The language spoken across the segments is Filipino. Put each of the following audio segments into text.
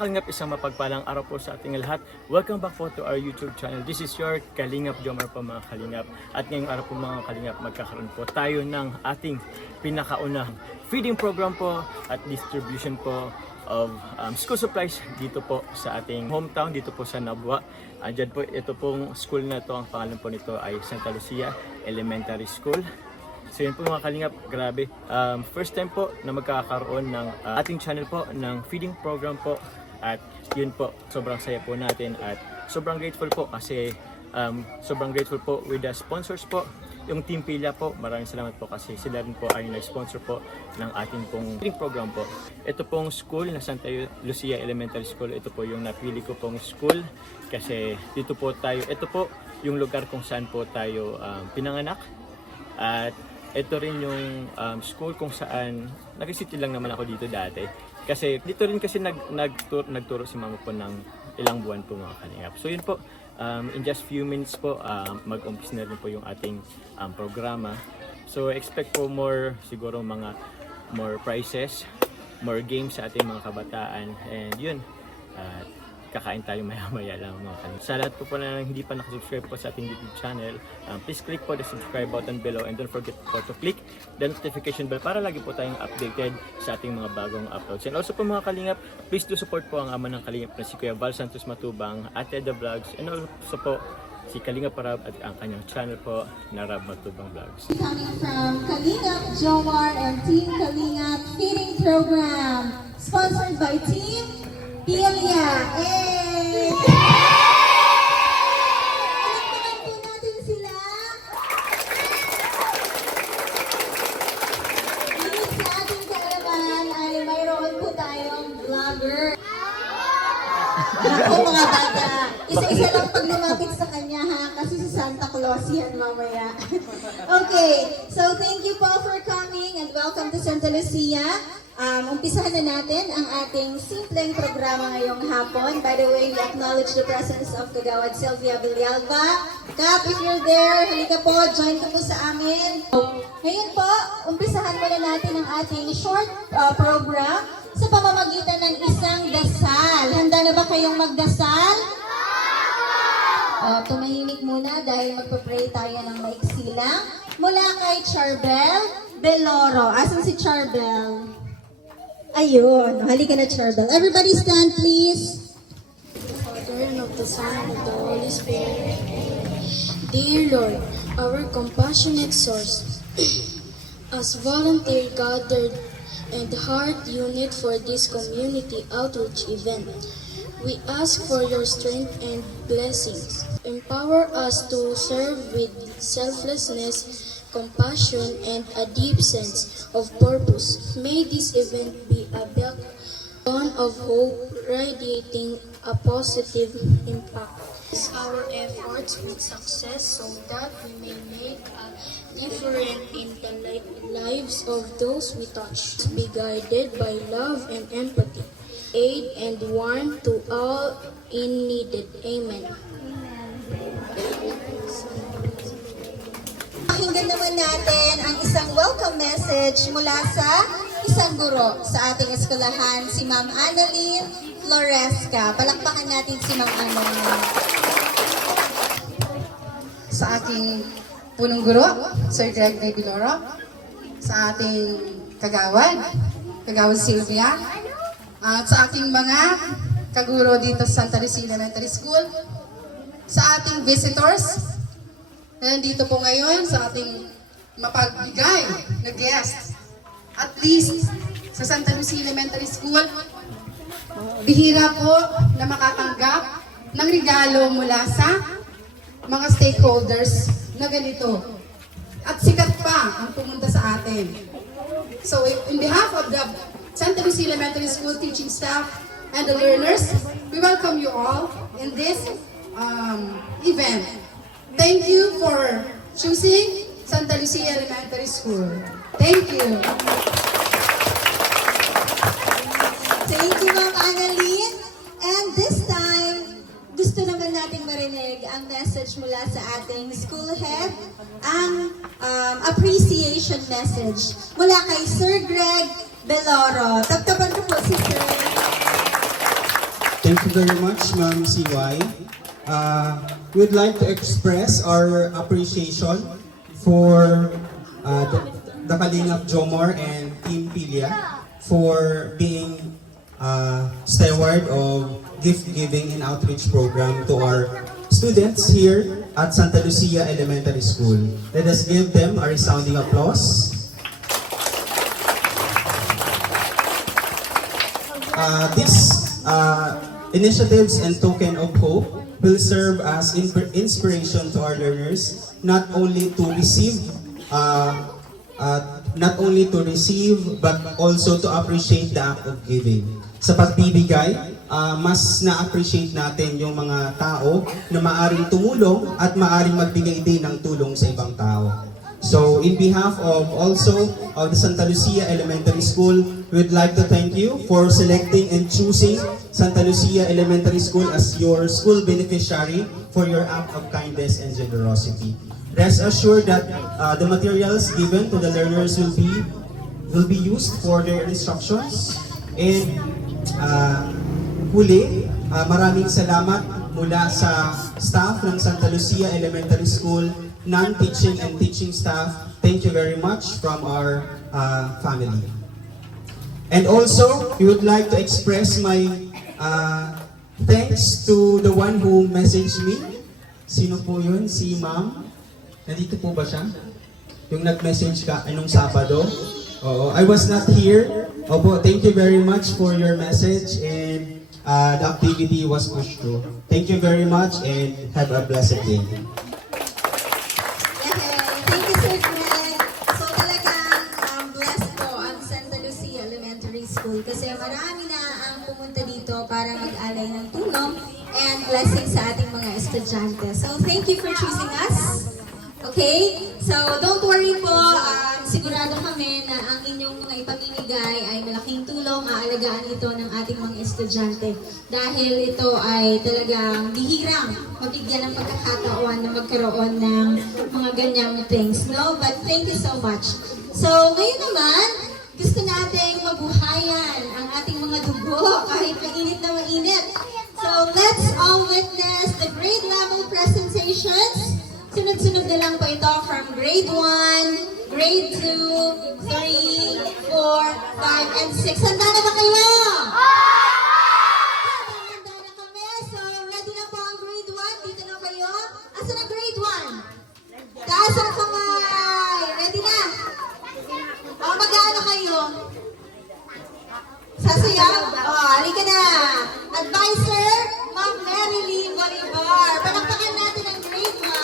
Kalingap, isang mapagpalang araw po sa ating lahat. Welcome back po to our YouTube channel. This is your Kalingap Jomar po mga Kalingap. At ngayong araw po mga Kalingap, magkakaroon po tayo ng ating pinakaunang feeding program po at distribution po of school supplies dito po sa ating hometown, dito po sa Nabwa. Andyan po, ito pong school na to, ang pangalan po nito ay Santa Lucia Elementary School. So yun po mga Kalingap, grabe. First time po na magkakaroon ng ating channel po ng feeding program po. At yun po, sobrang saya po natin at sobrang grateful po kasi sobrang grateful po with the sponsors po. Yung Team Pila po, maraming salamat po kasi sila rin po ay nag-sponsor po ng ating pong feeding program po. Ito pong school na Santa Lucia Elementary School, ito po yung napili ko pong school kasi dito po tayo, ito po yung lugar kung saan po tayo pinanganak. At ito rin yung school kung saan nag-city lang naman ako dito dati. Kasi dito rin kasi nagturo si mama po ng ilang buwan po mga Kalingap. So yun po, in just few minutes po, mag-umpis na rin po yung ating programa. So expect po more, siguro mga more prizes, more games sa ating mga kabataan. And yun, kakain tayo maya-maya lang mga Kalingap. Sa lahat po na hindi pa nakasubscribe po sa ating YouTube channel, please click po the subscribe button below and don't forget po to click the notification bell para lagi po tayong updated sa ating mga bagong uploads. And also po mga Kalingap, please do support po ang ama ng Kalingap na si Kuya Val Santos Matubang, Ate The Vlogs, and also po si Kalingap Rab at ang kanyang channel po na Rab Matubang Vlogs. Coming from Kalingap Jomar and Team Kalingap Feeding Program, sponsored by Team Pilia. Hey! Palakpakan po natin sila. Dito sa ating kaarawan ay mayroon po tayong vlogger. Ako mga bata, isa-isa lang pag lumapit sa kanya ha, kasi si Santa Claus yan mamaya. Okay, so thank you po for coming and welcome to Santa Lucia. Umpisahan na natin ang ating simpleng programa ngayong hapon. By the way, we acknowledge the presence of Kagawad Sylvia Villalba. Kap, if you're there, halika po, join ka po sa amin. Ngayon po, umpisahan muna natin ang ating short program sa pamamagitan ng isang dasal. Handa na ba kayong magdasal? Tumahimik muna dahil magpa-pray tayo ng maiksi lang. Mula kay Charbel Beloro. Asan si Charbel? Ayun. Halika na, Charbel. Everybody stand, please. The Father, and of the Son, and of the Holy Spirit. Dear Lord, our compassionate source, as volunteer gathered and heart unit for this community outreach event, we ask for your strength and blessings. Empower us to serve with selflessness, compassion, and a deep sense of purpose. May this event be a beacon of hope, radiating a positive impact. Our efforts with success so that we may make a difference in the lives of those we touch. Be guided by love and empathy, aid and warmth to all in needed. Amen. Pakinggan naman natin ang isang welcome message mula sa isang guro sa ating eskwelahan, si Ma'am Annalyn Floresca. Palakpakan natin si Ma'am Annalyn. Sa ating punong guro, Sir Greg Ray Biloro, sa ating kagawad Sylvia, at sa aking mga kaguro dito sa Santa Lucia Elementary School, sa ating visitors, na nandito po ngayon sa ating mapagbigay na guest. At least sa Santa Lucia Elementary School, bihira po na makatanggap ng regalo mula sa mga stakeholders na ganito. At sikat pa ang pumunta sa atin. So in behalf of the Santa Lucia Elementary School teaching staff and the learners, we welcome you all in this event. Thank you for choosing Santa Lucia Elementary School. Thank you. Thank you, Ma'am Annalyn. And this time, gusto naman nating marinig ang message mula sa ating school head, ang appreciation message mula kay Sir Greg Beloro. Taptapan ko po si Sir. Thank you very much, Ma'am CY. We'd like to express our appreciation for the Kalingap Jomar and Team Pilia for being steward of gift giving and outreach program to our students here at Santa Lucia Elementary School. Let us give them a resounding applause. These initiatives and token of hope will serve as inspiration to our learners, not only to receive but also to appreciate the act of giving. Sa pagbibigay, mas na-appreciate natin yung mga tao na maaring tumulong at maaring magbigay din ng tulong sa ibang tao. So, in behalf of also of the Santa Lucia Elementary School, we'd like to thank you for selecting and choosing Santa Lucia Elementary School as your school beneficiary for your act of kindness and generosity. Rest assured that the materials given to the learners will be used for their instructions. And huli, maraming salamat mula sa staff ng Santa Lucia Elementary School, non-teaching and teaching staff. Thank you very much from our family. And also, we would like to express my thanks to the one who messaged me. Sino po yun? Si Ma'am? Nandito po ba siya? Yung nag-message ka nung Sabado? Oo, I was not here. Opo, thank you very much for your message and the activity was pushed through. Thank you very much and have a blessed day. Thank you, Sir Greg. So talagang blessed po ang Santa Lucia Elementary School kasi marami na ang pumunta dito para mag-alay ng tulong and blessing sa ating mga estudyante. So thank you for choosing us. Okay? So don't worry po, sigurado kami na ang inyong mga ipamimigay ay malaking tulong, aalagaan ito ng ating mga estudyante dahil ito ay talagang bihirang mabigyan ng pagkakataon na magkaroon ng mga ganyang things, no? But thank you so much. So ngayon naman, gusto nating mabuhayan ang ating mga dugo kahit mainit na mainit. So let's all witness the grade level presentations. Sunod-sunod na lang po ito from grade 1, grade 2, 3, 4, 5, and 6. Handa na ba kayo? Handa na kami. So, ready na po ang grade 1. Dito na kayo. Asan ang grade 1? Taas ang kamay. Ready na? O, mag-ano kayo? Sasayaw? O, halika na. Advisor, Ma'am Mary Lee Bolivar. Palakpakan natin ang grade 1.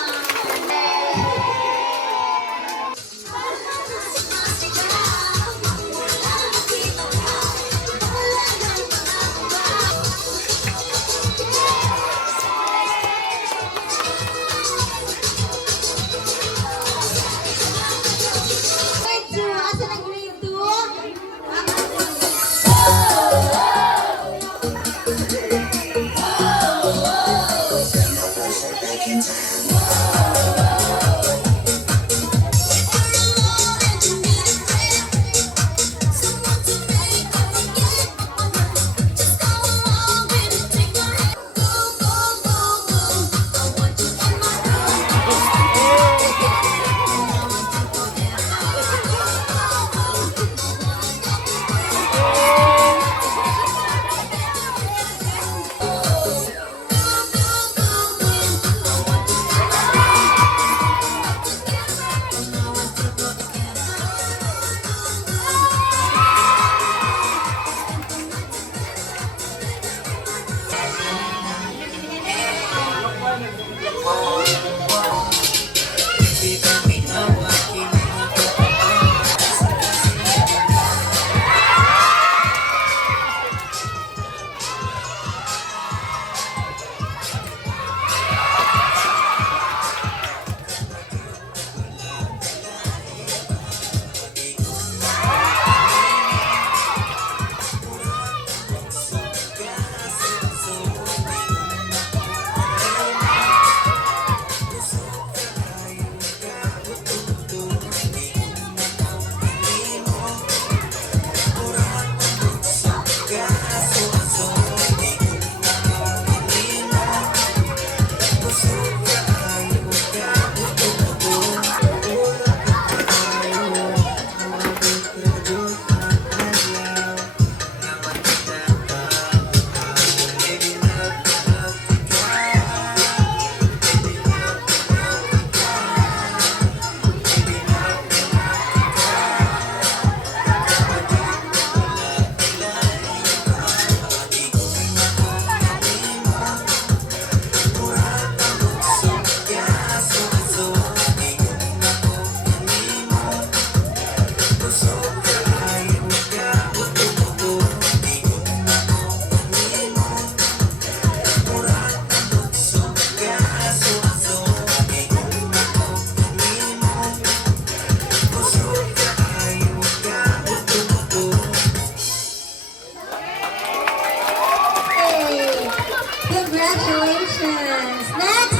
Congratulations! Next!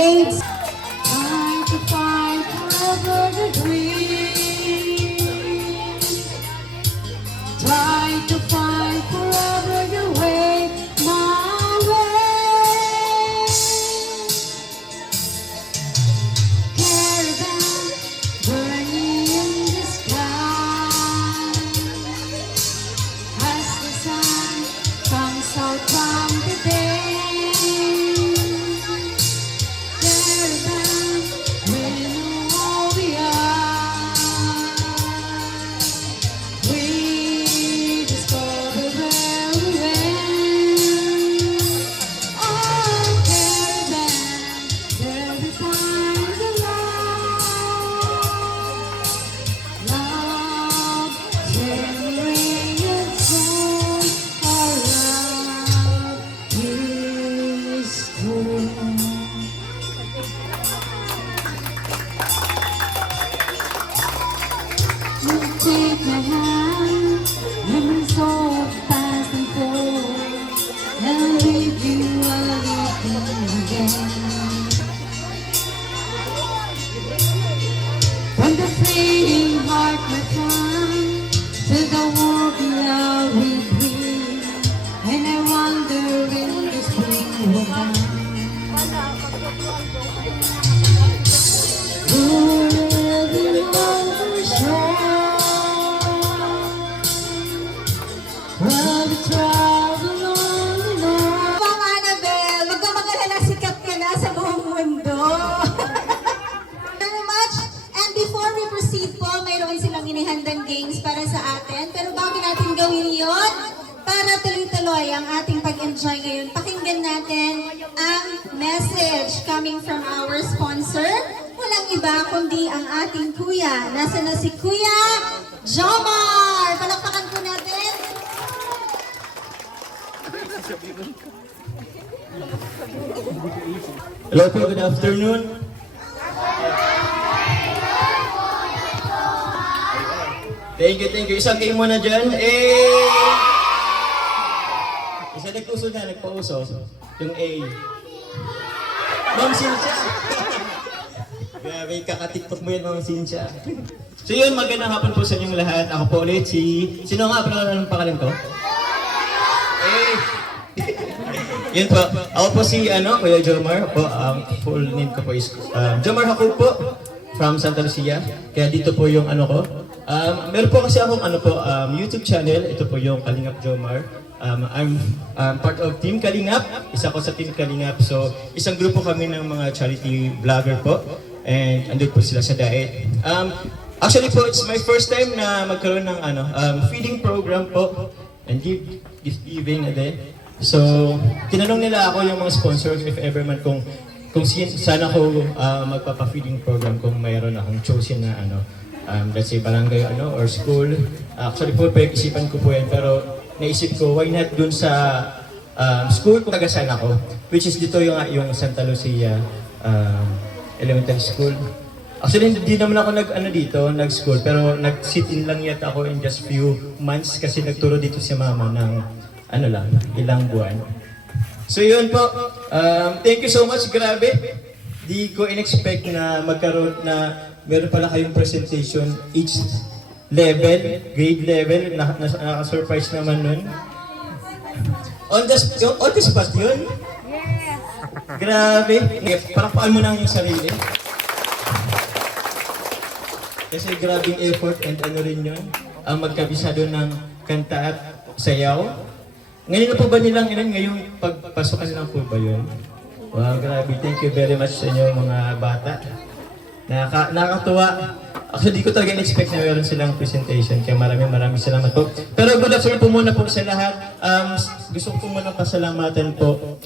grades. Trying to find forever the dream. Try to find forever the way, my way. Caravan burning in the sky as the sun comes out from the day. Caravan, we know all we are. We discover where we went. Oh, caravan, there we find the love, sharing and soul. Our love is true. You take my hand, and so fast and cold, and leave you alone again. When the fading heart may find to the world love we bring, and I wonder in the spring will come. Ma'am Annabel, wag kang mag-alala, sikat ka na sa buong mundo. Very much. And before we proceed po, mayroon silang inihandang games para sa atin. Pero bago natin gawin yon, para tuloy-tuloy ang ating pag-enjoy ngayon, pakinggan natin ang message coming from our sponsor. Walang iba kundi ang ating kuya. Nasa na si Kuya Jomar? Palakpakan po natin. Hello po, good afternoon. Thank you. Isang game muna dyan. Isa nagpuso na, nagpauso. Yung A. Ma'am Cynthia. Grabe, kaka-tiktok mo yan, Ma'am Cynthia. So yun, magandang hapon po sa inyong lahat. Ako po ulit Sino nga pala ng pangalan ko? Yun po. Ako po Kuya Jomar. Po, full name ko po is Jomar Hakub po from Santa Lucia. Kaya dito po yung ko. Meron po kasi akong YouTube channel. Ito po yung Kalingap Jomar. I'm part of Team Kalingap. Isa ko sa Team Kalingap. So, isang grupo kami ng mga charity vlogger po. And andun po sila sa diet. Actually po, it's my first time na magkaroon ng feeding program po. And gift giving a day. So, tinanong nila ako yung mga sponsors if ever man kung sana ko magpapa-feeding program kung mayroon akong chosen na let's say barangay or school. Actually po, pag-isipan ko po yan, pero naisip ko, why not dun sa school kung tagasan ako, which is dito yung Santa Lucia Elementary School. Actually, hindi naman ako nag-school, pero nag-sit-in lang yata ako in just few months kasi nagturo dito si mama ng ilang buwan. So yun po, thank you so much, grabe. Di ko in-expect na magkaroon na meron pala kayong presentation each level, grade level, naka-surprise naman nun. On the spot yun? Grabe. Palakpakan mo na yung sarili. Kasi grabing effort and rin yun, ang magkabisado ng kanta at sayaw. Ngayon na po ba nilang ngayong pagpasukan lang po ba yun? Wow, grabe. Thank you very much sa inyo mga bata. Nakakatuwa. Actually, di ko talaga in-expect na meron silang presentation. Kaya maraming salamat po. Pero good afternoon po muna po sa lahat. Gusto ko po muna pasalamatan po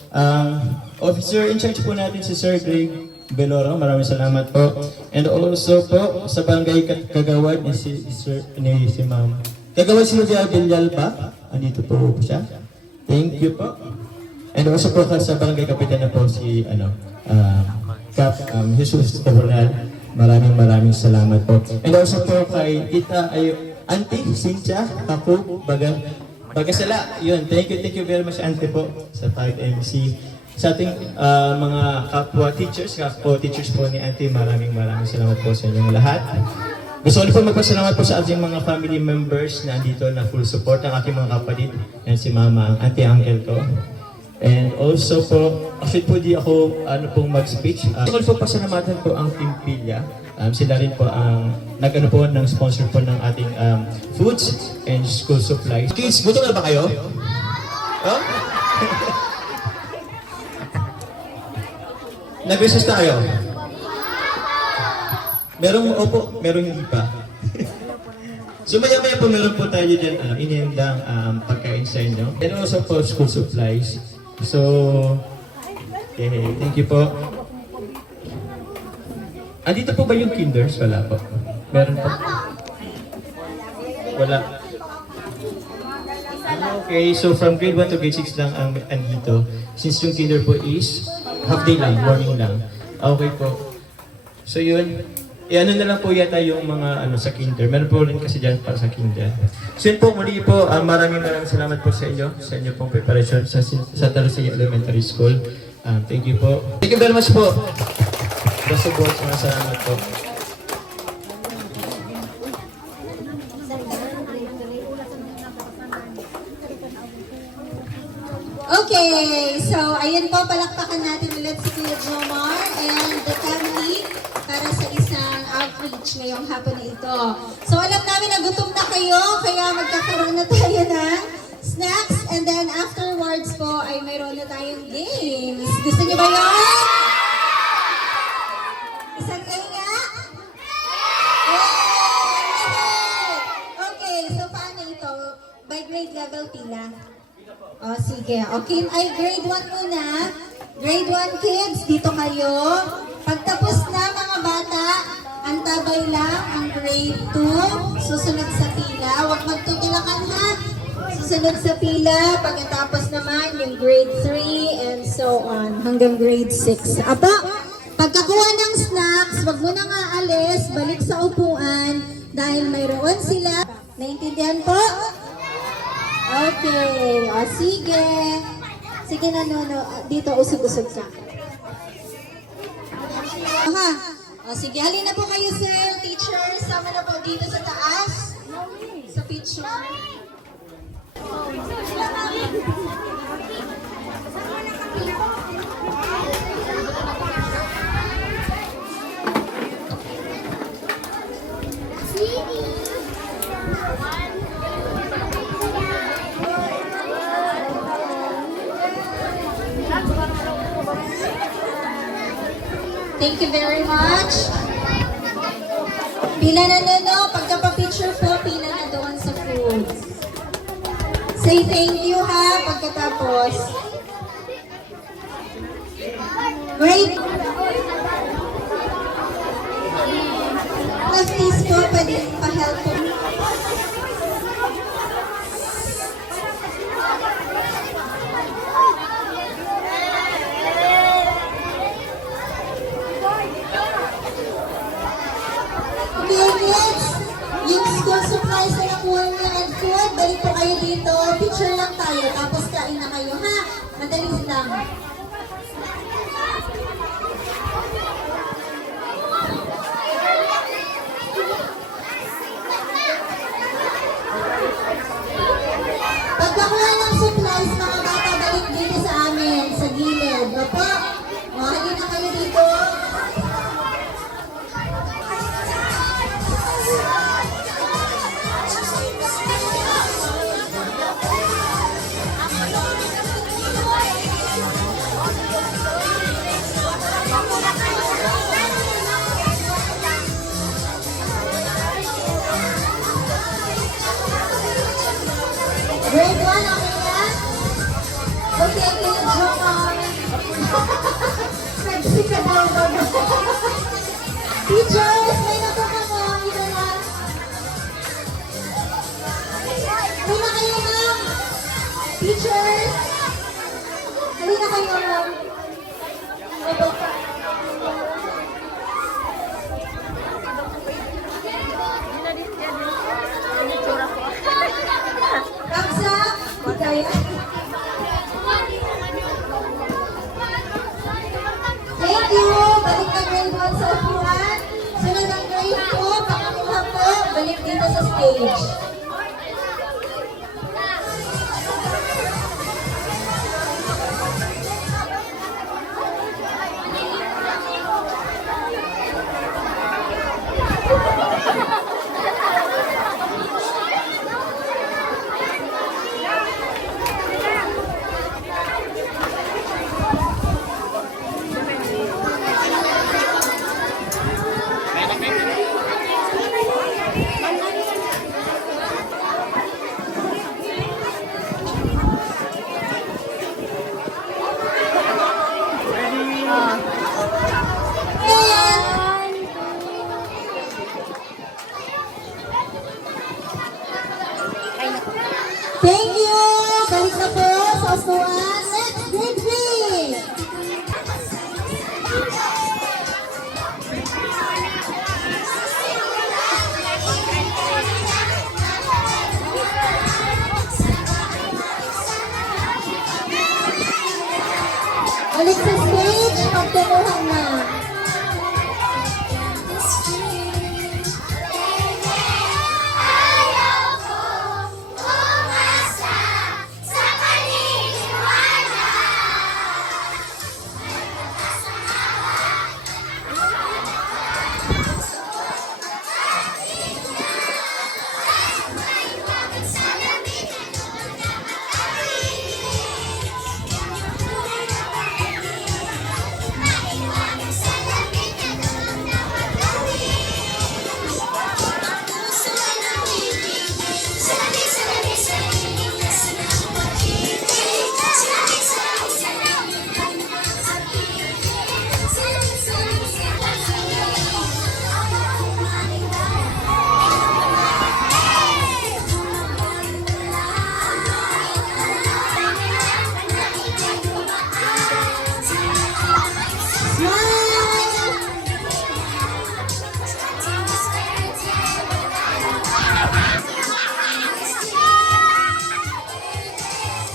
officer in charge po natin si Sir Greg Beloro. Maraming salamat po. And also po sa barangay Kagawad ni si Ma'am. Kagawad Silvia Villalba. Andito po siya. Thank you po. And also po sa barangay kapitan na po si Cap Jesus Taboral. Maraming salamat po. And also po kay Auntie Cynthia Hakub Bagasala. Yun, thank you very much Auntie po sa Tag MC. Sa ating mga kapwa teachers po ni Auntie, maraming salamat po sa inyong lahat. Gusto ko po magpasalamat po sa ating mga family members na andito na full support ng aking mga kapatid. Yan si Mama, Auntie Angel ko. And also po, actually po di ako mag-speech. Gusto ko po pasalamatan po ang Team Pilya. Sila rin po ang nag-ano po ng sponsor po ng ating foods and school supplies. Kids, gusto na ba kayo? Oh? Nag-recess tayo? Merong hindi pa. So maya-maya po meron po tayo dyan inihandang pagkain sa inyo. And also po school supplies. So, okay, thank you po. Andito po ba yung kinders? Wala po. Meron po? Wala. Okay, so from grade 1 to grade 6 lang ang andito. Since yung kinder po is half day lang, morning lang. Okay po. So yun, ano na lang po yata yung mga sa kinder. Meron po rin kasi dyan para sa kinder. So yun po, muli po, maraming salamat po sa inyo pong preparation sa Talusaya Elementary School. Thank you po. Thank you very much po. Basta po, salamat po. Okay, so ayun po, palakpakan natin ulit si Kuya Jomar and the family para sa isang outreach ngayong hapon na ito. So alam namin na gutom na kayo, kaya magkakaroon na tayo ng snacks and then afterwards po ay mayroon na tayong games. Gusto niyo ba yun? Isang kaya? Yay! Okay, so paano ito? By grade level pila? O, sige. Okay, ay grade 1 muna. Grade 1 kids, dito kayo. Pagtapos na mga bata, antabay lang ang grade 2. Susunod sa pila. Huwag magtutulakan ha. Susunod sa pila. Pagkatapos naman yung grade 3 and so on. Hanggang grade 6. Aba, pagkakuha ng snacks, wag mo nang aalis. Balik sa upuan dahil mayroon sila. Naintindihan po? Okay. O, sige. Sige na, Nono. Dito, usog-usog ka. Aha. O, sige. Halina po kayo, sir. Teachers, sama na po dito sa taas. Sa picture. Thank you very much. Pila na Nono. Pagka-picture po, pila na doon sa food. Say thank you ha, pagkatapos. Great. Please po, pwede pa-help po. Yung school supplies na nakuha niya and food, balik po kayo dito. Picture lang tayo, tapos kain na kayo, ha? Madali lang. Pagkakuha ng supplies, mga bata, balik dito sa amin, sa gilid. Opo, mahali na kayo dito. Grade 1, okay na? Okay, Kuya Jomar. Nagsika daw ba? Teachers, may natuka mo. Ito na. May na kayo, ma'am. Teachers. Halina kayo, ma'am. Ito pa. Kapsa, di kaya. bumalik dito sa stage. Thank you! Balik na po sa upuan. Next, grade 3! Balik sa stage, pagtumuhan na.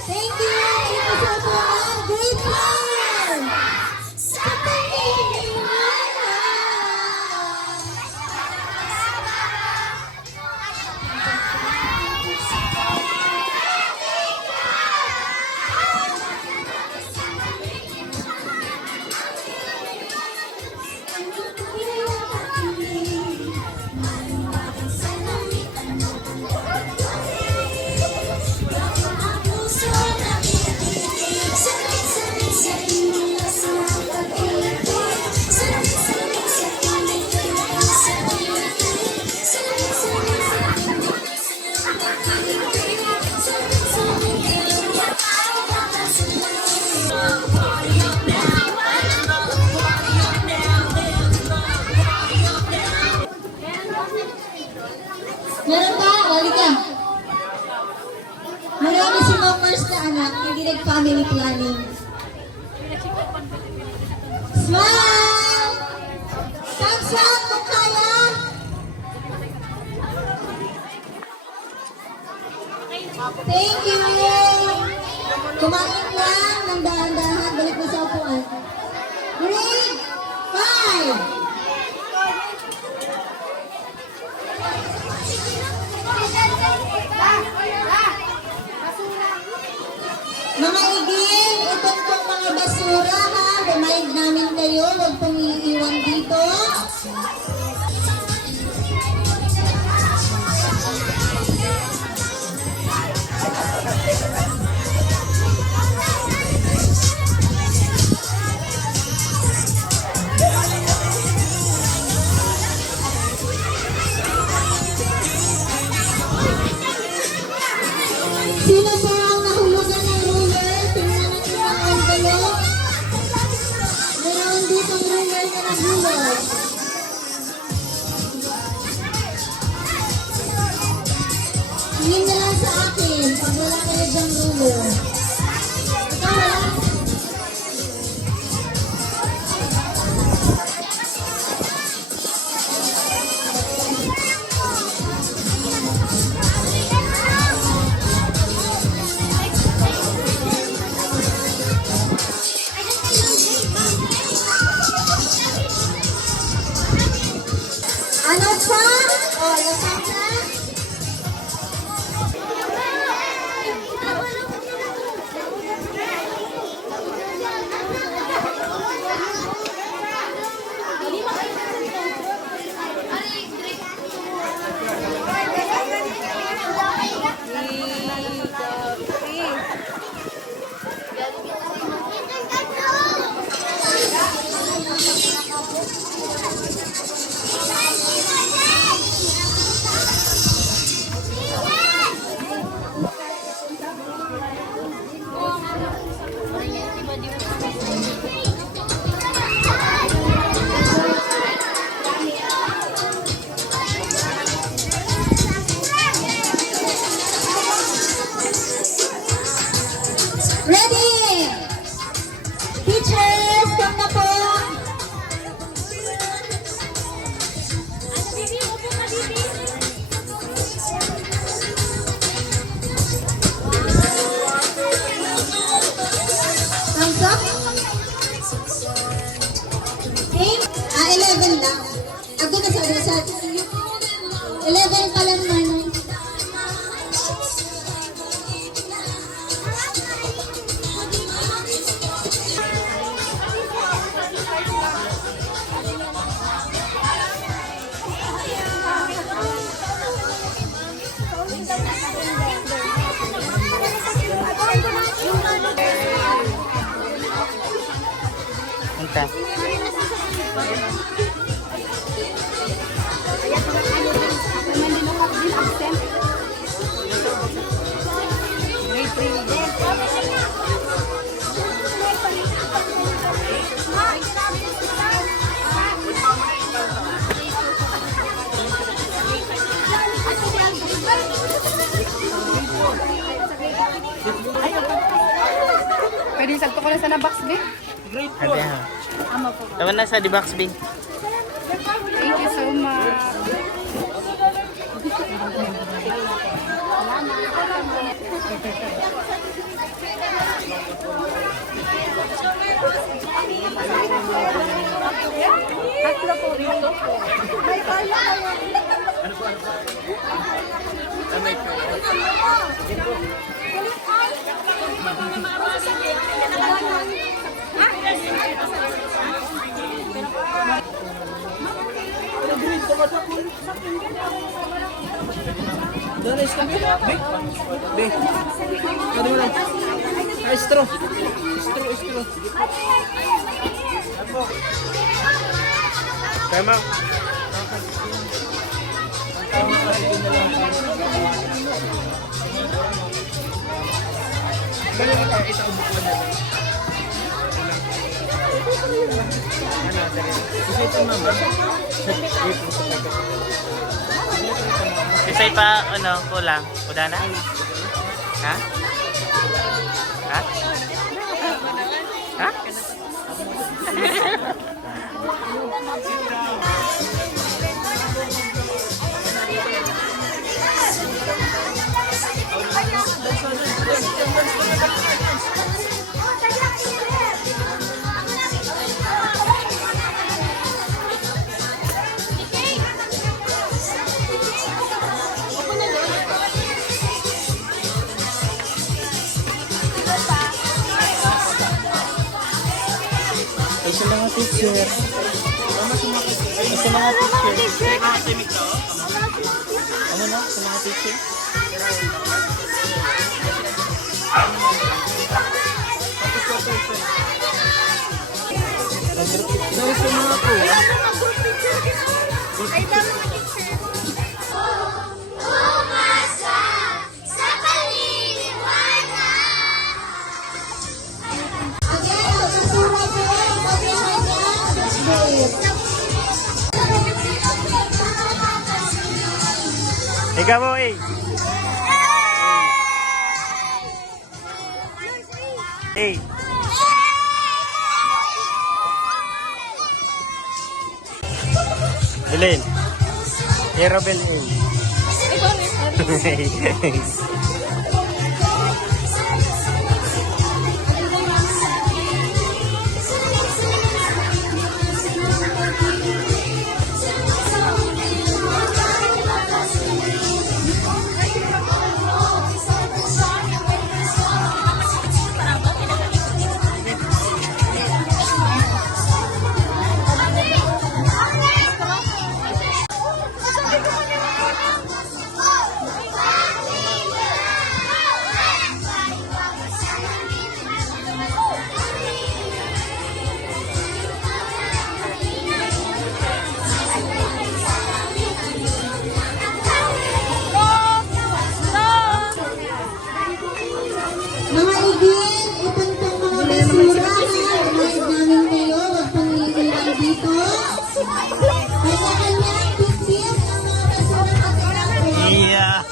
Thank you! Ito sa upuan, grade 4! Meron pa? Wali ka. Marami si Mars na anak, hindi nag-family planning. Smile! Thumbs up kung kaya! Thank you! Kumain lang ng dahan-dahan, balik mo sa upuan. Grade 5! Mga iging, itong pong mga basura ha, remind namin kayo, huwag pong iiwan dito. Sino po ang nahulugan ng ruler? Tingnan natin ang envelope. Meron ditong ruler na naghulog. Tingin na lang sa akin pag wala kayo dyang ruler. Ikaw wala? Ano pa? O, lasang na. sa 11 pa lang man. Punta. Pwede sagto ko lang sa na-box, babe. Hadi ha. Tama na sa D-Box B. Thank you so much. Tama. Isay pa, ano, kulang. Uda na? Ha? Ha? Ha? Ay, sa mga teacher. Ay, sa mga teacher. Ano na? Sa mga teacher? Ay, sa mga po. Again, magsusura po ang pag-ihanya. Ikaw mo, eh. Eh. Belen. Hero Belen. Mga igin, itong mga basura na remind namin kayo, wag pang iiwan dito. Kanya-kanya, bitbit ang mga basura kasi natin. Iya.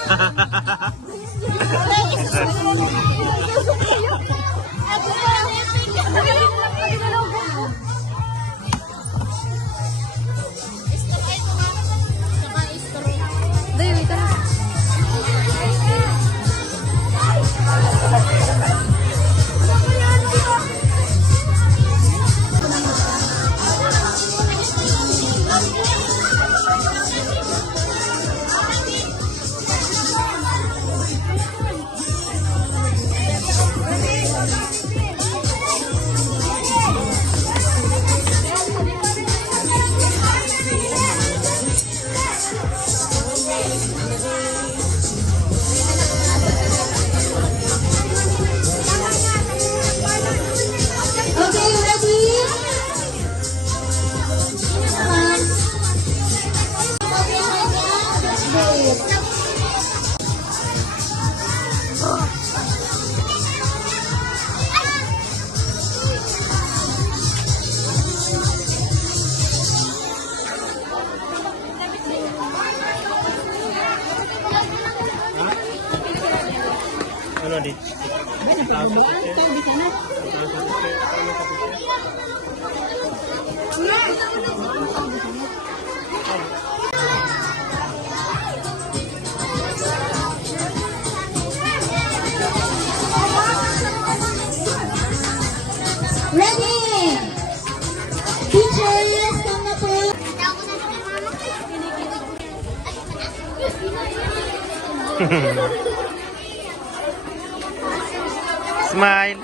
Ano di? Ready! Teachers, come na po! Smile.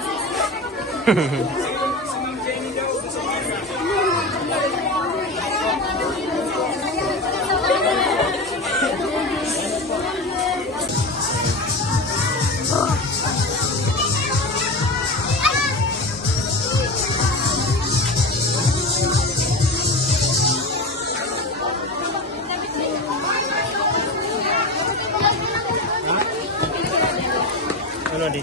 Ano di?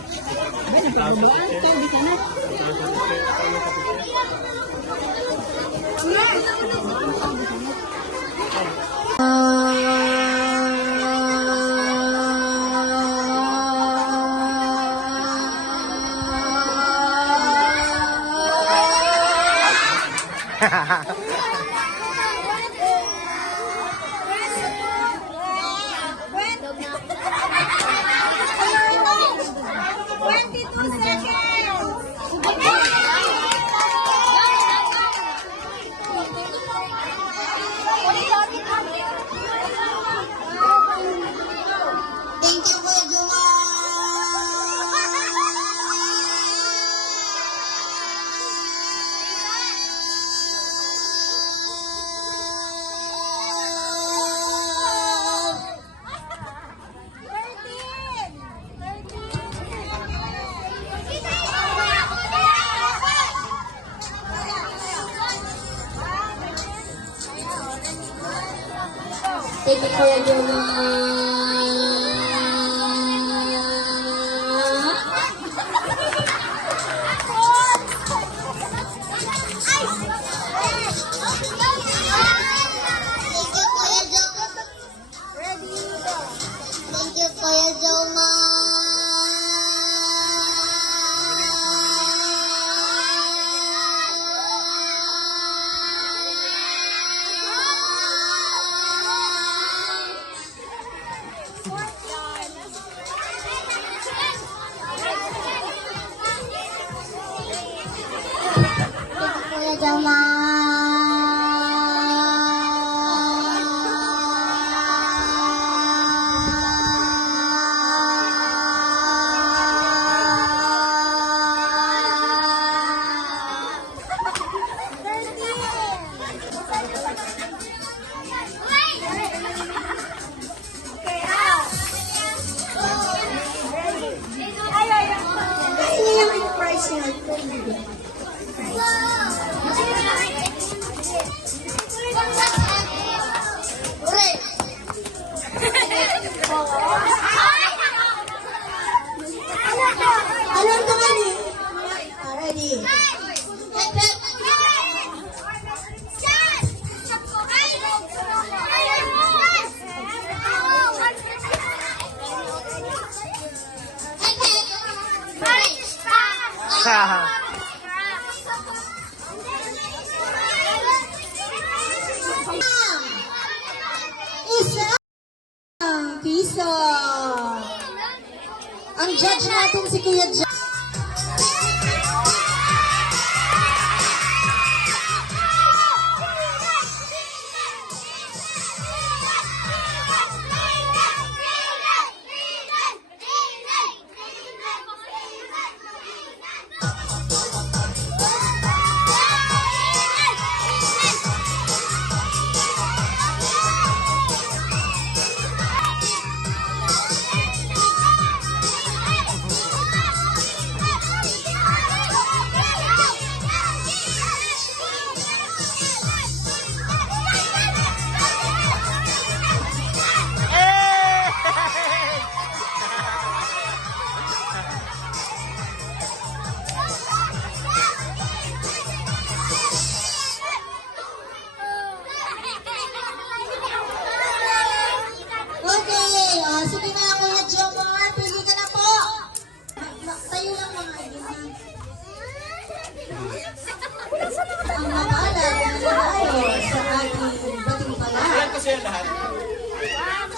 Thank you, Kuya Juma! Thank you, Kuya Joma. Thank you, Kuya Joma! Kuya Joma! Alam ko man eh. Ready? Isang piso. Ang judge natin si Kuya Judge.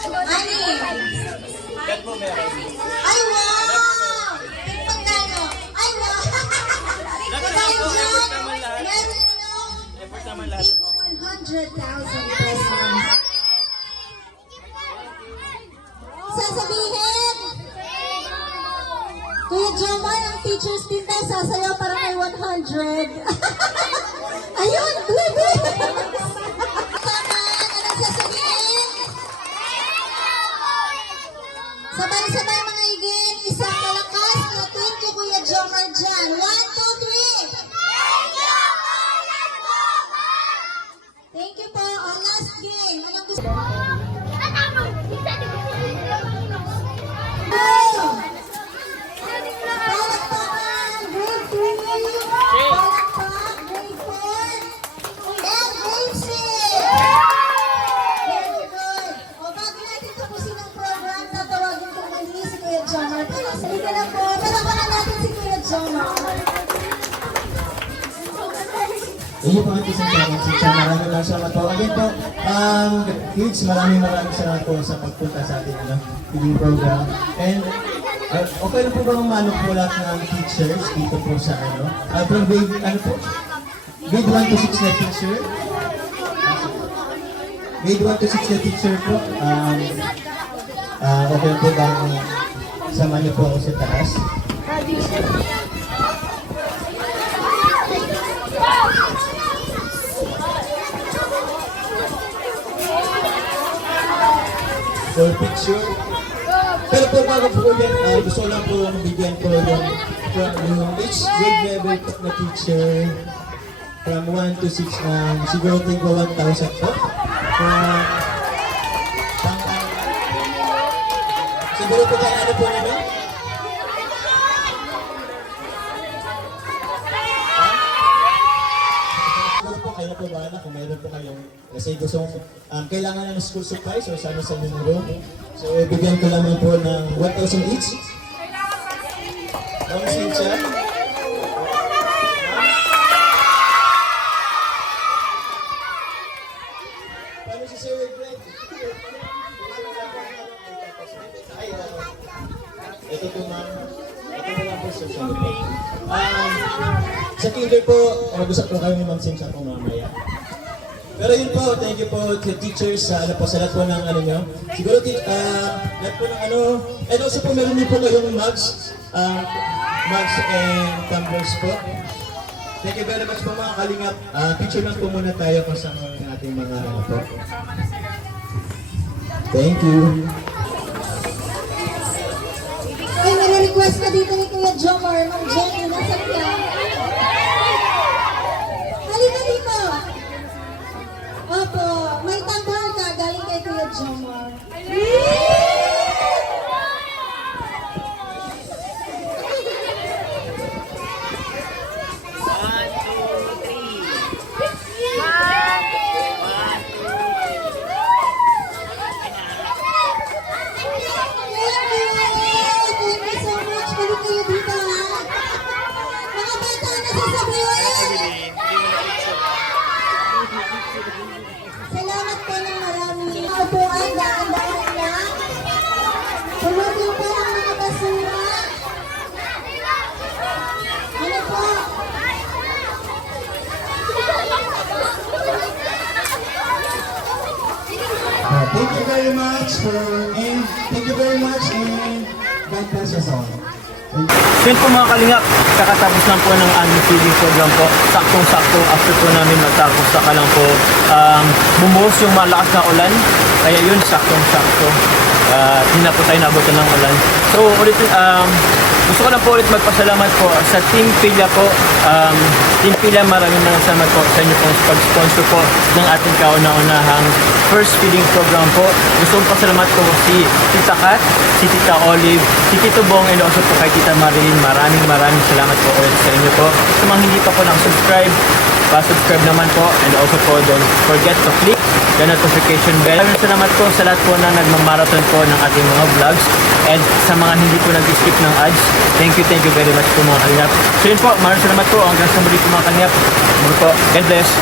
Ani? Kat po meron. Ay, wow! Pagkano? Ay, wow! Dahil dyan, meron yung Effort naman lahat. tig 100,000 pesos. Sasabihin, Kuya Jomar, ang teacher's team tayo sasayaw para may 100. Ayun, baby! Tama, anong sasabihin? Sabay-sabay mga igin, isang malakas na thank you Kuya Jomar dyan. 1, 2, 3! Thank you po. On last game, anong gusto? Palakpakan, grade 3. Palakpak, grade 4. And grade 6. Very good. O bago natin tapusin ang program, tatawagin ko muli si Kuya Jomar. Halika na po. Palakpakan natin si Kuya Jomar. Iyo po ang isang challenge. Maraming salamat po. Again po, kids, maraming salamat po sa pagpunta sa ating TV program. And okay na po ba umano po lahat ng teachers dito po sa from grade, grade 1 to 6 na teacher. Grade 1 to 6 na teacher po. Okay po ba sama niyo po ako sa taas? For picture. Pero po bago po yan, gusto lang po bigyan po yung each grade level po na teacher from 1 to 6 siguro tingko 1,000 po. Siguro po tayo ano po nila? Siguro po kayo po bahala kung mayroon po kayong kasi gusto kailangan ng school supplies o sana sa inyong room. So, bigyan ko lamang po ng 1,000 each. Ang siya. Paano si Sir Greg? Ito po ma'am. Ito po lang po sir. Sa kinder po, mag-usap po kayo ni Ma'am Sim sa po mamaya. Pero yun po, thank you po to teachers sa lahat po ng nyo. Siguro lahat po ng and also po meron din po kayong mugs, mugs and tumblers po. Thank you very much po mga kalingap. Picture lang po muna tayo kasama ng ating mga po. Thank you. Ay, nare-request ka dito ni Kuya Jomar. Ma'am Jenny, nasan ka? Halika dito. Opo, may tambal ka galing kay Kuya Jomar. Thank you so much. Balik kayo dito, ha? Mga bata, nasasabihin! Salamat po ng marami. Upuan, daan-daan lang. Pulutin po ang mga basura. Ano po? Thank you very much and God bless us all. So yun po mga kalingap, kakatapos lang po ng aming feeding program po. Saktong-sakto after po namin matapos saka lang po bumuhos yung malakas na ulan. Kaya yun, saktong-sakto. Hindi na po tayo nabutan ng ulan. So ulit, gusto ko lang po ulit magpasalamat po sa Team Pila po. Team Pila, maraming salamat po sa inyo pong pag-sponsor po ng ating kauna-unahang first feeding program po. Gusto kong pasalamat po si Tita Kat, si Tita Olive, si Tito Bong, and also po kay Tita Marilyn. Maraming salamat po ulit sa inyo po. Sa mga hindi pa po nakasubscribe, pa-subscribe naman po, and also po don't forget to click the notification bell. Maraming salamat po sa lahat po na nagmamarathon po ng ating mga vlogs, and sa mga hindi po nag-skip ng ads, thank you very much po mga kalingap. So yun po, maraming salamat po. Hanggang sa muli po mga kalingap. Muli po, God bless.